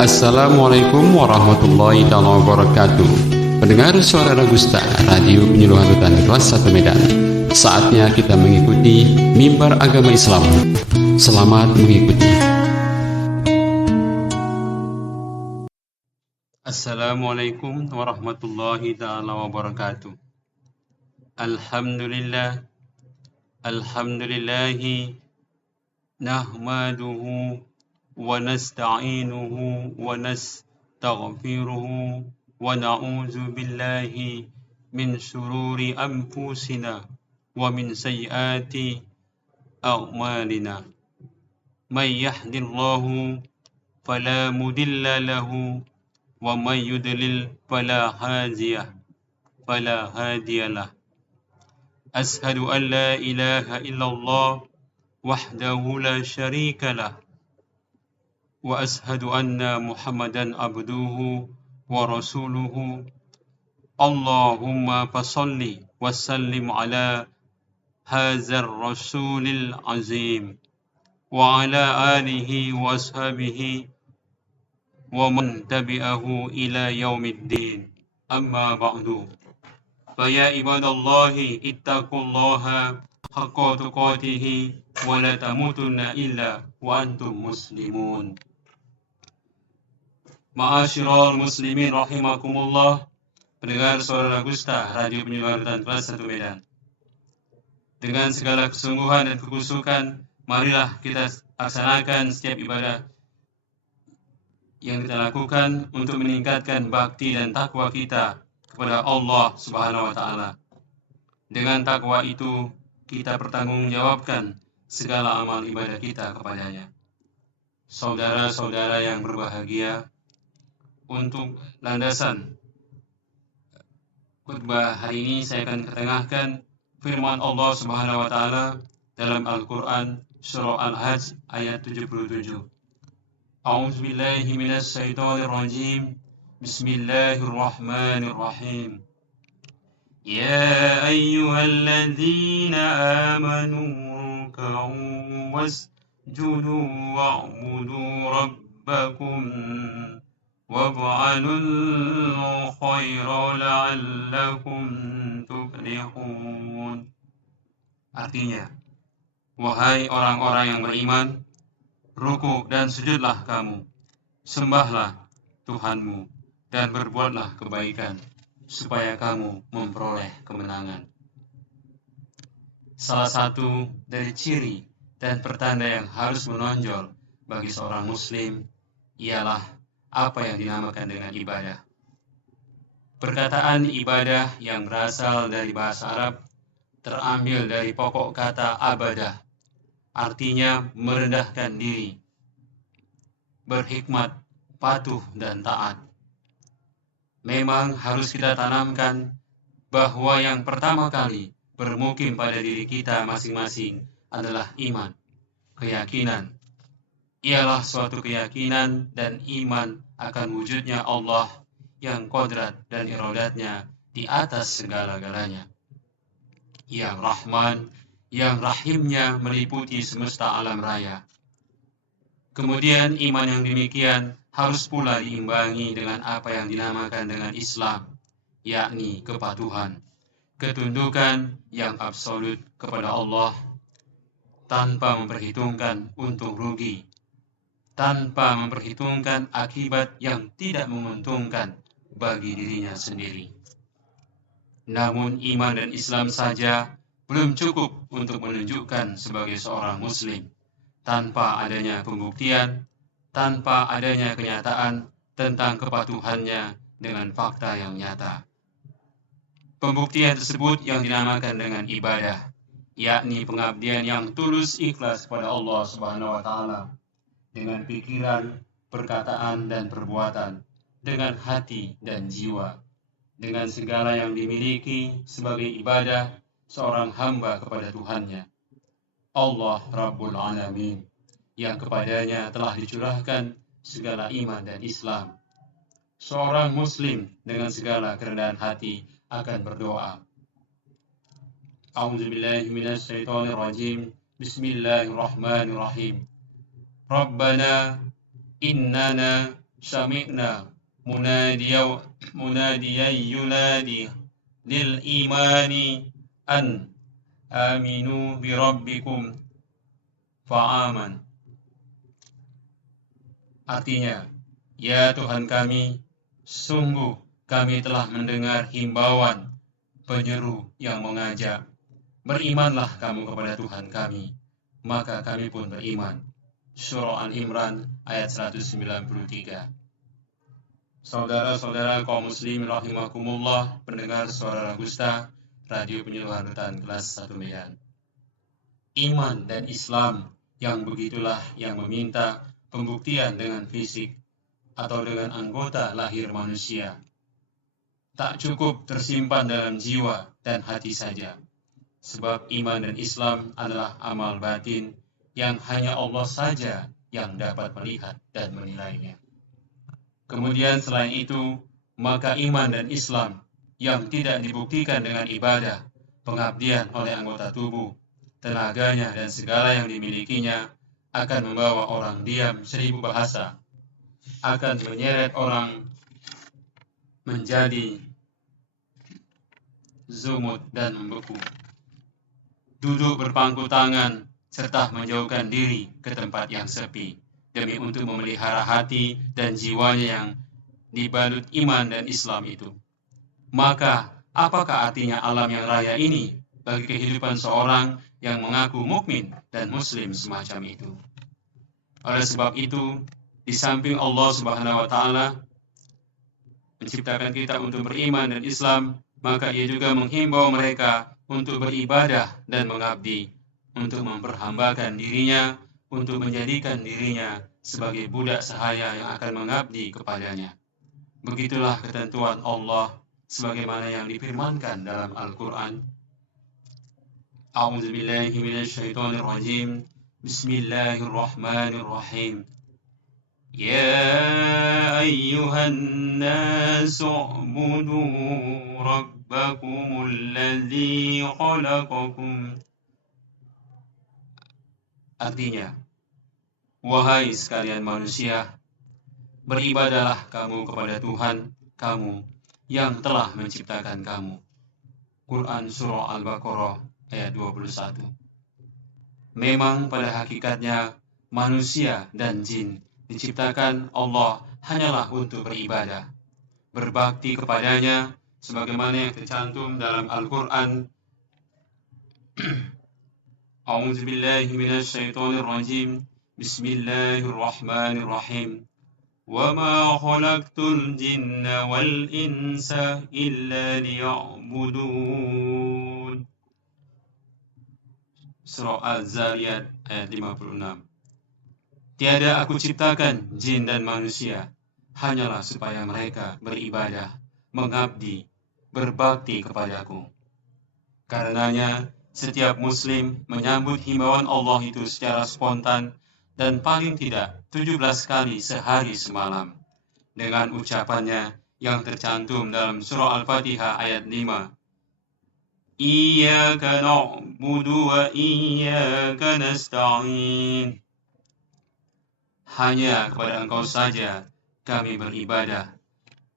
Assalamualaikum warahmatullahi wabarakatuh. Pendengar suara Ragusta, radio penyuluhan rutan kelas 1 Medan. Saatnya kita mengikuti mimbar agama Islam. Selamat mengikuti. Assalamualaikum warahmatullahi wabarakatuh. Alhamdulillah, alhamdulillahi nahmaduhu wa nasta'inuhu wa nastaghfiruhu wa na'udzu billahi min syururi anfusina wa min sayyiati a'malina. May yahdihillahu fala mudilla lahu wa may yudlil fala hadiyalah. Ashhadu an la ilaha illallah wahdahu la syarika lah. Wa ashhadu anna Muhammadan abduhu wa rasuluhu. Allahumma fasalli wa sallim ala hadzal rasulil azim wa ala alihi wa ashabihi wa man tabi'ahu ila yaumiddin. Amma ba'du. Fa ya ibadallahi ittaqullaha haqqa tuqatih wa la tamutunna illa wa antum muslimun. Ma'asyiral muslimin rahimakumullah, pendengar suara Ragusta, radio penyuluhan rutan kelas 1 Medan. Dengan segala kesungguhan dan kekusukan, marilah kita laksanakan setiap ibadah yang kita lakukan untuk meningkatkan bakti dan takwa kita kepada Allah Subhanahu wa Ta'ala. Dengan takwa itu, kita pertanggungjawabkan segala amal ibadah kita kepadanya. Saudara-saudara yang berbahagia, untuk landasan khutbah hari ini saya akan ketengahkan firman Allah Subhanahu wa Ta'ala dalam Al-Qur'an surah Al-Hajj ayat 77. A'udzubillahi minasyaitonirrajim. Bismillahirrahmanirrahim. Ya ayyuhalladzina amanu ruk'u wasjudu wa'budu rabbakum waf'alul khaira la'allakum tuflihun. Artinya, wahai orang-orang yang beriman, ruku dan sujudlah kamu, sembahlah Tuhanmu, dan berbuatlah kebaikan, supaya kamu memperoleh kemenangan. Salah satu dari ciri dan pertanda yang harus menonjol bagi seorang muslim ialah apa yang dinamakan dengan ibadah. Perkataan ibadah yang berasal dari bahasa Arab terambil dari pokok kata abadah, artinya merendahkan diri, berhikmat, patuh, dan taat. Memang harus kita tanamkan bahwa yang pertama kali bermukim pada diri kita masing-masing adalah iman, keyakinan. Ialah suatu keyakinan dan iman akan wujudnya Allah yang kodrat dan iradatnya di atas segala-galanya, yang Rahman, yang Rahimnya meliputi semesta alam raya. Kemudian iman yang demikian harus pula diimbangi dengan apa yang dinamakan dengan Islam, yakni kepatuhan, ketundukan yang absolut kepada Allah tanpa memperhitungkan untung rugi, tanpa memperhitungkan akibat yang tidak menguntungkan bagi dirinya sendiri. Namun iman dan Islam saja belum cukup untuk menunjukkan sebagai seorang muslim, tanpa adanya pembuktian, tanpa adanya kenyataan tentang kepatuhannya dengan fakta yang nyata. Pembuktian tersebut yang dinamakan dengan ibadah, yakni pengabdian yang tulus ikhlas kepada Allah Subhanahu wa Ta'ala, dengan pikiran, perkataan, dan perbuatan, dengan hati dan jiwa, dengan segala yang dimiliki sebagai ibadah seorang hamba kepada Tuhannya, Allah Rabbul Alamin, yang kepadanya telah dicurahkan segala iman dan Islam. Seorang muslim dengan segala kerendahan hati akan berdoa. A'udzubillahi minasyaitonirrajim. Bismillahirrahmanirrahim. Rabbana innana sami'na munadiyan yunadi lil imani an aminu bi rabbikum fa'aman. Artinya, ya Tuhan kami, sungguh kami telah mendengar himbauan penyeru yang mengajak, berimanlah kamu kepada Tuhan kami, maka kami pun beriman. Surah Al-Imran ayat 193. Saudara-saudara kaum muslim rahimakumullah, pendengar suara Ragusta, Radio Penyuluh Harutan kelas 1 Medan. Iman dan Islam yang begitulah yang meminta pembuktian dengan fisik atau dengan anggota lahir manusia. Tak cukup tersimpan dalam jiwa dan hati saja, sebab iman dan Islam adalah amal batin yang hanya Allah saja yang dapat melihat dan menilainya. Kemudian selain itu, maka iman dan Islam yang tidak dibuktikan dengan ibadah, pengabdian oleh anggota tubuh, tenaganya dan segala yang dimilikinya akan membawa orang diam 1000 bahasa, akan menyeret orang menjadi zumud dan membeku, duduk berpangku tangan, serta menjauhkan diri ke tempat yang sepi, demi untuk memelihara hati dan jiwanya yang dibalut iman dan Islam itu. Maka, apakah artinya alam yang raya ini bagi kehidupan seorang yang mengaku mukmin dan muslim semacam itu? Oleh sebab itu, di samping Allah Subhanahu wa Ta'ala menciptakan kita untuk beriman dan Islam, maka Ia juga menghimbau mereka untuk beribadah dan mengabdi, untuk memperhambakan dirinya, untuk menjadikan dirinya sebagai budak sahaya yang akan mengabdi kepadanya. Begitulah ketentuan Allah sebagaimana yang difirmankan dalam Al-Quran. A'udzubillahi minasyaitonirrajim. Bismillahirrahmanirrahim. Ya ayyuhan nasu u'budu rabbakumul ladzi khalaqakum. Artinya, wahai sekalian manusia, beribadahlah kamu kepada Tuhan kamu yang telah menciptakan kamu. Quran Surah Al-Baqarah ayat 21. Memang pada hakikatnya manusia dan jin diciptakan Allah hanyalah untuk beribadah, berbakti kepadanya sebagaimana yang tercantum dalam Al-Quran. A'udzubillahi minasyaitonirrajim. Bismillahirrahmanirrahim. Wa ma khalaqtul jinna wal insa illa liya'budun. Surah Az-Zariyat ayat 56. Tiada aku ciptakan jin dan manusia, hanyalah supaya mereka beribadah, mengabdi, berbakti kepadaku. Karenanya, setiap muslim menyambut himbauan Allah itu secara spontan dan paling tidak 17 kali sehari semalam, dengan ucapannya yang tercantum dalam surah Al-Fatihah ayat 5. Iyyaka na'budu wa iyyaka nasta'in. Hanya kepada Engkau saja kami beribadah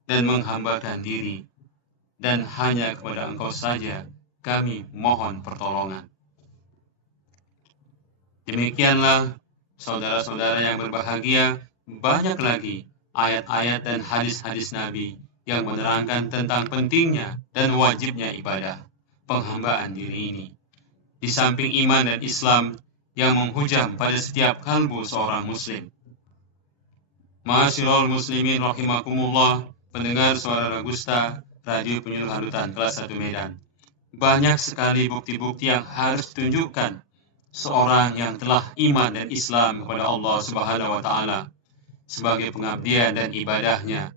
dan menghambakan diri, dan hanya kepada Engkau saja kami mohon pertolongan. Demikianlah, saudara-saudara yang berbahagia, banyak lagi ayat-ayat dan hadis-hadis Nabi yang menerangkan tentang pentingnya dan wajibnya ibadah, penghambaan diri ini. Di samping iman dan Islam yang menghujam pada setiap kalbu seorang muslim. Ma'asyiral muslimin rahimakumullah, pendengar suara Ragusta, Radio Penyuluh Harutan kelas 1 Medan. Banyak sekali bukti-bukti yang harus ditunjukkan seorang yang telah iman dan Islam kepada Allah Subhanahu wa Ta'ala sebagai pengabdian dan ibadahnya.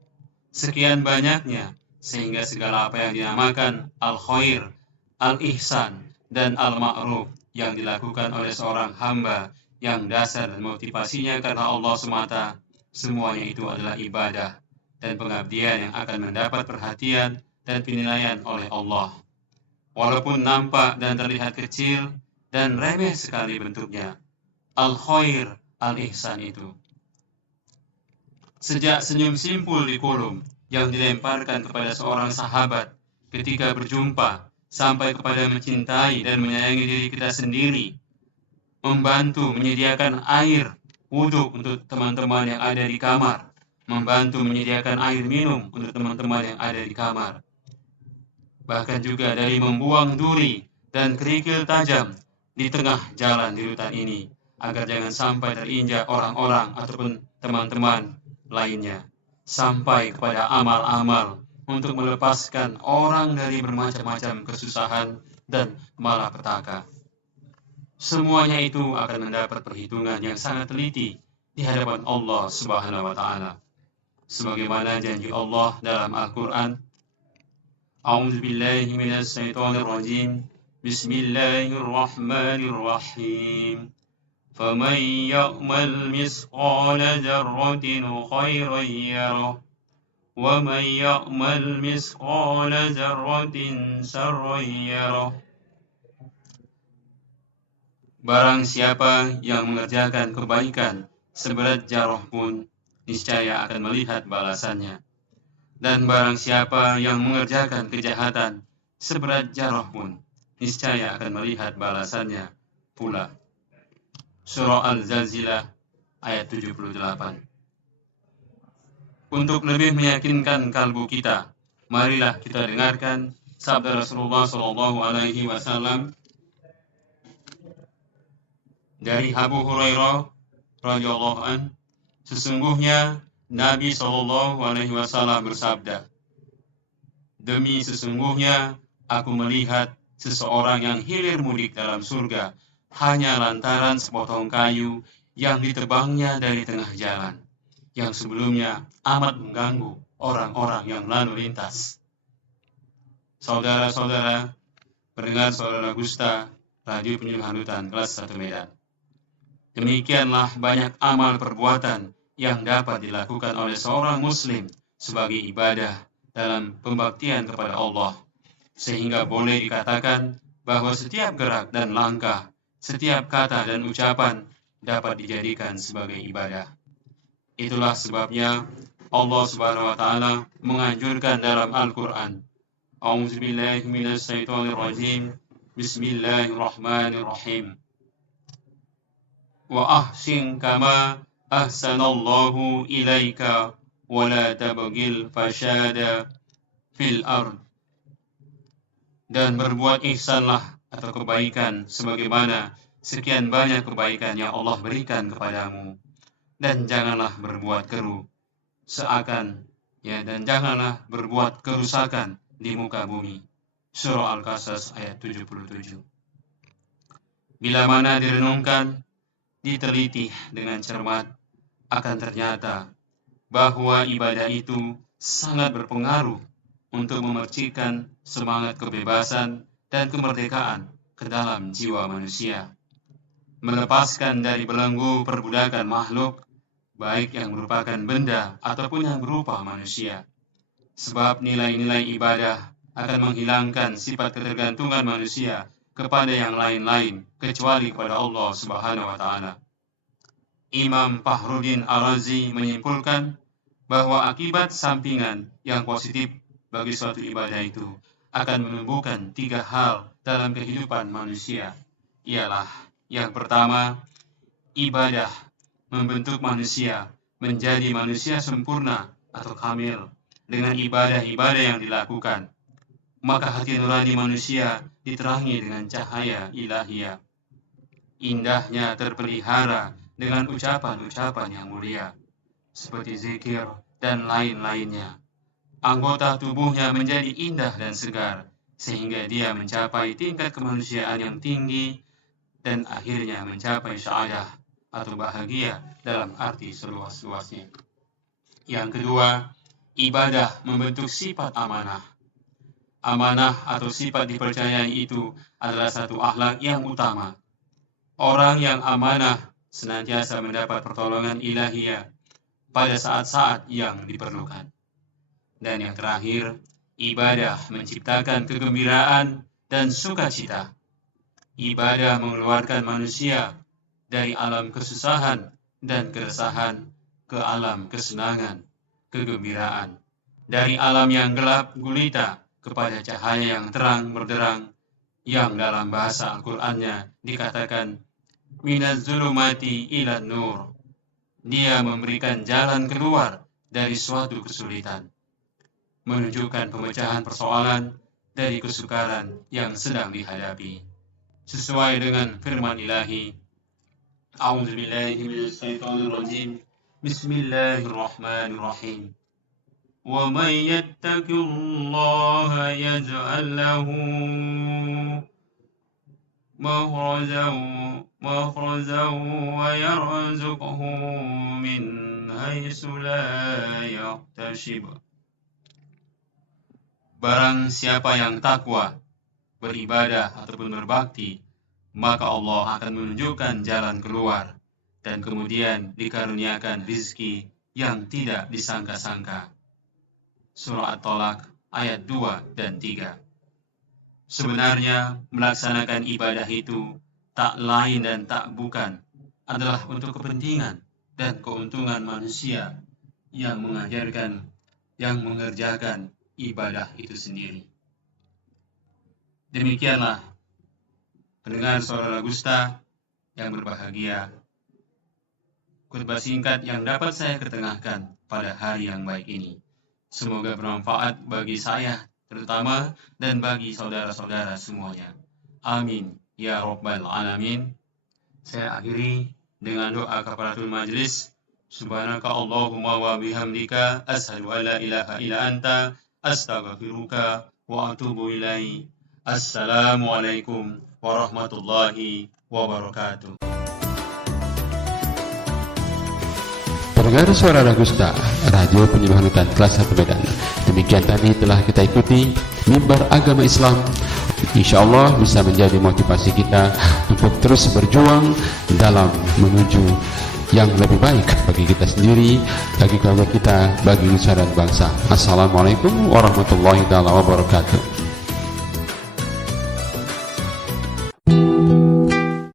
Sekian banyaknya sehingga segala apa yang dinamakan al-khair, al-ihsan, dan al-ma'ruf yang dilakukan oleh seorang hamba yang dasar dan motivasinya karena Allah semata, semuanya itu adalah ibadah dan pengabdian yang akan mendapat perhatian dan penilaian oleh Allah. Walaupun nampak dan terlihat kecil dan remeh sekali bentuknya, al-khair, al-ihsan itu Sejak senyum simpul di kolom yang dilemparkan kepada seorang sahabat ketika berjumpa, sampai kepada mencintai dan menyayangi diri kita sendiri, membantu menyediakan air wudhu untuk teman-teman yang ada di kamar, membantu menyediakan air minum untuk teman-teman yang ada di kamar. Bahkan juga dari membuang duri dan kerikil tajam di tengah jalan di hutan ini, agar jangan sampai terinjak orang-orang ataupun teman-teman lainnya, sampai kepada amal-amal untuk melepaskan orang dari bermacam-macam kesusahan dan malapetaka. Semuanya itu akan mendapat perhitungan yang sangat teliti di hadapan Allah Subhanahu wa taala. Sebagaimana janji Allah dalam Al-Qur'an, A'udzu billahi minasy syaithanir rajim. Bismillahirrahmanirrahim. Faman ya'mal misqala dzarratin khairan yarah wa man ya'mal misqala dzarratin syarran yarah. Barang siapa yang mengerjakan kebaikan seberat jarah pun, niscaya akan melihat balasannya. Dan barang siapa yang mengerjakan kejahatan seberat jarah pun, niscaya akan melihat balasannya pula. Surah Al-Zalzilah ayat 78. Untuk lebih meyakinkan kalbu kita, marilah kita dengarkan sabda Rasulullah SAW dari Abu Hurairah radhiyallahu an, sesungguhnya Nabi SAW bersabda, demi sesungguhnya aku melihat seseorang yang hilir mudik dalam surga hanya lantaran sepotong kayu yang ditebangnya dari tengah jalan, yang sebelumnya amat mengganggu orang-orang yang lalu lintas. Saudara-saudara, pendengar Suara Gusta, Radio Penyuluhan Hutan kelas 1 Medan. Demikianlah banyak amal perbuatan yang dapat dilakukan oleh seorang muslim sebagai ibadah dalam pembaktian kepada Allah, sehingga boleh dikatakan bahwa setiap gerak dan langkah, setiap kata dan ucapan dapat dijadikan sebagai ibadah. Itulah sebabnya Allah Subhanahu wa taala menganjurkan dalam Al-Qur'an, A'udzu billahi minasyaitonir rajim. Bismillahirrahmanirrahim. Wa ahsin kama ahsanallahu ilaika wa la tabghil fasada fil ard. Dan berbuat ihsanlah atau kebaikan sebagaimana sekian banyak kebaikan yang Allah berikan kepadamu, dan janganlah berbuat keruh dan janganlah berbuat kerusakan di muka bumi. Surah Al-Qasas ayat 77. Bila mana direnungkan, diteliti dengan cermat, akan ternyata bahwa ibadah itu sangat berpengaruh untuk memercikan semangat kebebasan dan kemerdekaan ke dalam jiwa manusia, melepaskan dari belenggu perbudakan makhluk, baik yang merupakan benda ataupun yang berupa manusia. Sebab nilai-nilai ibadah akan menghilangkan sifat ketergantungan manusia kepada yang lain-lain kecuali kepada Allah Subhanahu wa taala. Imam Fakhruddin Ar-Razi menyimpulkan bahwa akibat sampingan yang positif bagi suatu ibadah itu akan menumbuhkan 3 hal dalam kehidupan manusia. Ialah yang pertama, ibadah membentuk manusia menjadi manusia sempurna atau kamil dengan ibadah-ibadah yang dilakukan. Maka hati nurani manusia diterangi dengan cahaya ilahiyah. Indahnya terpelihara dengan ucapan-ucapan yang mulia, seperti zikir dan lain-lainnya. Anggota tubuhnya menjadi indah dan segar, sehingga dia mencapai tingkat kemanusiaan yang tinggi dan akhirnya mencapai syahadah atau bahagia dalam arti seluas-luasnya. Yang kedua, ibadah membentuk sifat amanah. Amanah atau sifat dipercayai itu adalah satu akhlak yang utama. Orang yang amanah senantiasa mendapat pertolongan ilahiyah pada saat-saat yang diperlukan. Dan yang terakhir, ibadah menciptakan kegembiraan dan sukacita. Ibadah mengeluarkan manusia dari alam kesusahan dan keresahan ke alam kesenangan, kegembiraan. Dari alam yang gelap gulita kepada cahaya yang terang berderang, yang dalam bahasa Al-Qur'annya dikatakan minaz zulumati ilan nur. Dia memberikan jalan keluar dari suatu kesulitan, menunjukkan pemecahan persoalan dari kesukaran yang sedang dihadapi. Sesuai dengan firman Ilahi, A'udzubillahi minasyaitonirrajim. Bismillahirrahmanirrahim. Wa may yattaqillaha yaj'al lahu makhrajan wa yarzuqhu min haitsu la yahtasib. Barang siapa yang takwa, beribadah ataupun berbakti, maka Allah akan menunjukkan jalan keluar dan kemudian dikaruniakan rizki yang tidak disangka-sangka. Surah At-Tolak ayat 2 dan 3. Sebenarnya melaksanakan ibadah itu tak lain dan tak bukan adalah untuk kepentingan dan keuntungan manusia yang mengerjakan ibadah itu sendiri. Demikianlah pendengar Suara Lagusta yang berbahagia, khutbah singkat yang dapat saya ketengahkan pada hari yang baik ini. Semoga bermanfaat bagi saya terutama dan bagi saudara-saudara semuanya. Amin ya rabbal alamin. Saya akhiri dengan doa kafaratul majlis. Subhanaka Allahumma wa bihamdika asyhadu an la ilaha illa anta astaghfiruka wa atubu ilaik. Assalamualaikum warahmatullahi wabarakatuh. Pendengar Suara Lagusta, radio penyuluhan hutan kelas 1 Medan. Demikian tadi telah kita ikuti mimbar agama Islam. Insya Allah bisa menjadi motivasi kita untuk terus berjuang dalam menuju yang lebih baik bagi kita sendiri, bagi keluarga kita, bagi nusa dan bangsa. Assalamualaikum warahmatullahi wabarakatuh.